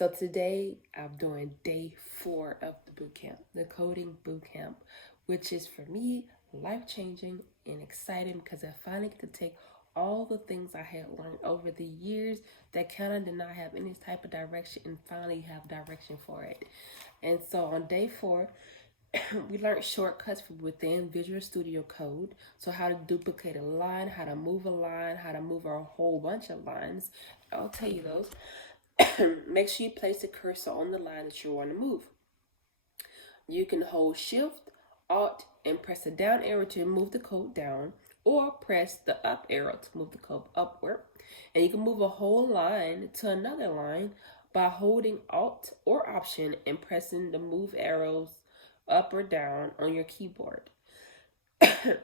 So today I'm doing day 4 of the bootcamp, the coding bootcamp, which is for me life-changing and exciting because I finally get to take all the things I had learned over the years that kind of did not have any type of direction and finally have direction for it. And so on day 4, we learned shortcuts from within Visual Studio Code. So how to duplicate a line, how to move a line, how to move a whole bunch of lines. I'll tell you those. Make sure you place the cursor on the line that you want to move. You can hold Shift, Alt, and press the down arrow to move the code down, or press the up arrow to move the code upward. And you can move a whole line to another line by holding Alt or Option and pressing the move arrows up or down on your keyboard. And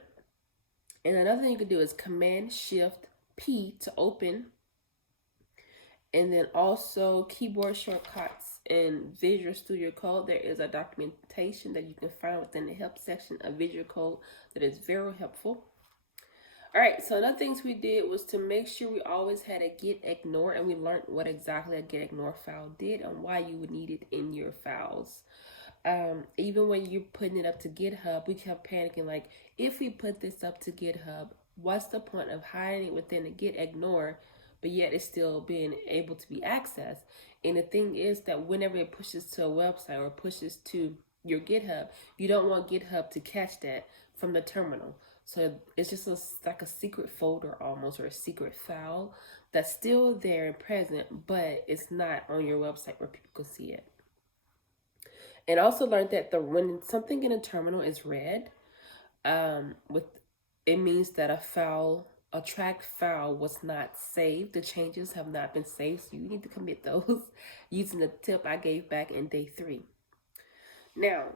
another thing you can do is Command Shift P to open. And then also keyboard shortcuts in Visual Studio Code. There is a documentation that you can find within the help section of Visual Code that is very helpful. All right, so another things we did was to make sure we always had a Git Ignore, and we learned what exactly a Git Ignore file did and why you would need it in your files. Even when you're putting it up to GitHub, we kept panicking, like, if we put this up to GitHub, what's the point of hiding it within a Git Ignore, but yet it's still being able to be accessed? And the thing is that whenever it pushes to a website or pushes to your GitHub, you don't want GitHub to catch that from the terminal. So it's just like a secret folder almost, or a secret file that's still there and present, but it's not on your website where people can see it. And also learned that when something in a terminal is red, it means that a track file was not saved. The changes have not been saved, so you need to commit those using the tip I gave back in day 3. Now,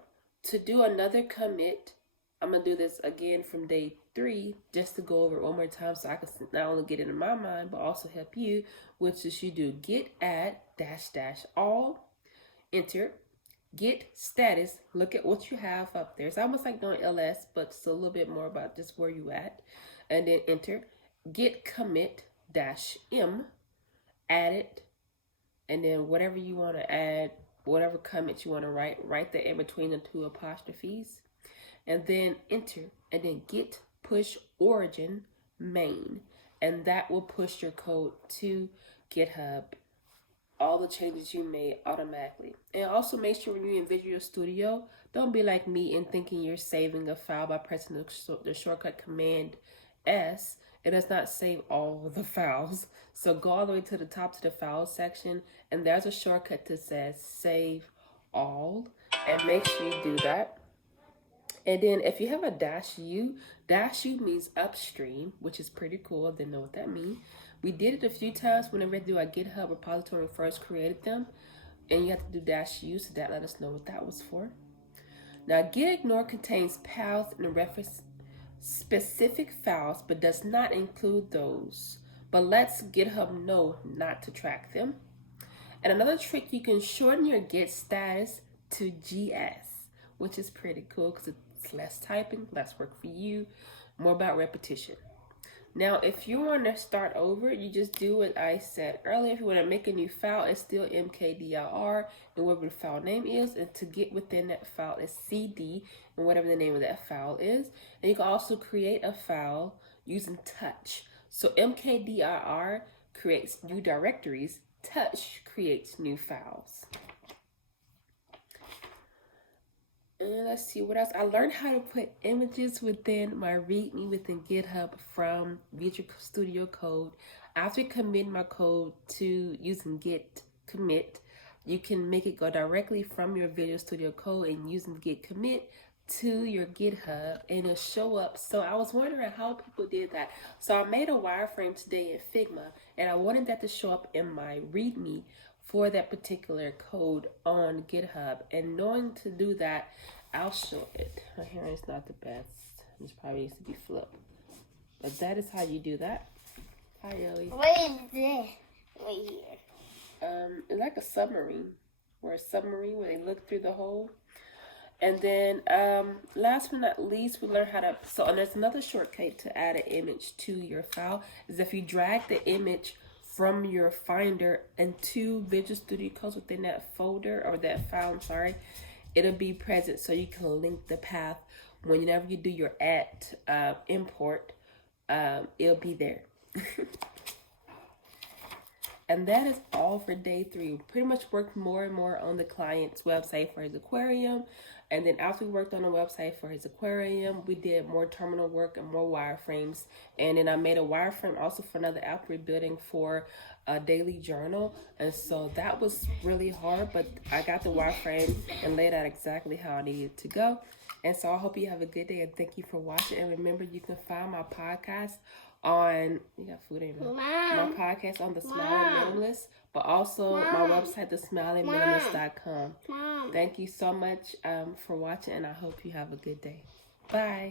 to do another commit, I'm going to do this again from day 3 just to go over it one more time so I can not only get it in my mind, but also help you, which is you do git add -- all, enter, Git Status, look at what you have up there. It's almost like doing ls, but it's a little bit more about just where you at. And then enter, Git Commit -m, add it, and then whatever you want to add, whatever commit you want to write there in between the 2 apostrophes. And then enter, and then Git Push Origin main. And that will push your code to GitHub, all the changes you made automatically. And also make sure when you're in Visual Studio, don't be like me and thinking you're saving a file by pressing the shortcut Command S. It does not save all of the files. So go all the way to the top to the Files section, and there's a shortcut that says Save All, and make sure you do that. And then if you have a -u means upstream, which is pretty cool. I didn't know what that means. We did it a few times whenever we do our GitHub repository when we first created them. And you have to do -u, so that let us know what that was for. Now, Git Ignore contains paths and reference specific files, but does not include those, but lets GitHub know not to track them. And another trick, you can shorten your Git status to GS, which is pretty cool because it's less typing, less work for you, more about repetition. Now, if you want to start over, you just do what I said earlier. If you want to make a new file, it's still mkdir and whatever the file name is. And to get within that file is cd and whatever the name of that file is. And you can also create a file using touch. So mkdir creates new directories. Touch creates new files. And let's see what else. I learned how to put images within my README within GitHub from Visual Studio Code. After committing my code to using Git Commit, you can make it go directly from your Visual Studio Code and using Git Commit to your GitHub, and it'll show up. So I was wondering how people did that. So I made a wireframe today in Figma, and I wanted that to show up in my README for that particular code on GitHub. And knowing to do that, I'll show it. My hair is not the best. This probably needs to be flipped. But that is how you do that. Hi, Ellie. What is this? Right here. It's like a submarine. Where they look through the hole. And then last but not least, we learned how to, and there's another shortcut to add an image to your file, is if you drag the image from your Finder into Visual Studio Codes within that folder or that file, I'm sorry, it'll be present so you can link the path whenever you do your import. It'll be there. And that is all for day 3. We pretty much worked more and more on the client's website for his aquarium. And then after we worked on the website for his aquarium, we did more terminal work and more wireframes. And then I made a wireframe also for another app we're building for a daily journal. And so that was really hard, but I got the wireframe and laid out exactly how I needed to go. And so I hope you have a good day and thank you for watching. And remember, you can find my podcast on, you got food in there. My podcast on the Smiling Minimalist, but also my website, thesmilingminimalist.com. Thank you so much for watching, and I hope you have a good day. Bye.